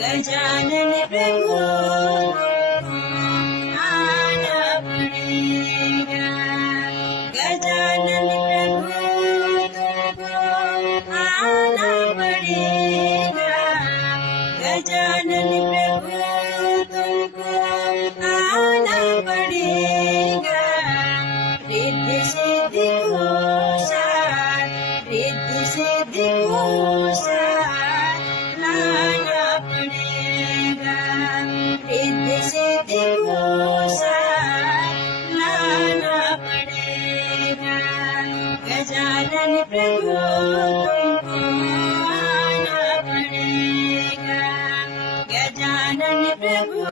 गजानन प्रभु आना पड़ेगा। गजानन प्रभु तुमको आना पड़ेगा। गजानन प्रभु तुमको आना पड़ेगा। रिद्धि सिद्धि को साथ, रिद्धि सिद्धि को साथ लाना पड़ेगा। रिद्धि सिद्धि को साथ लाना पड़ेगा। गजानन प्रभु तुमको आना पड़ेगा। गजानन प्रभु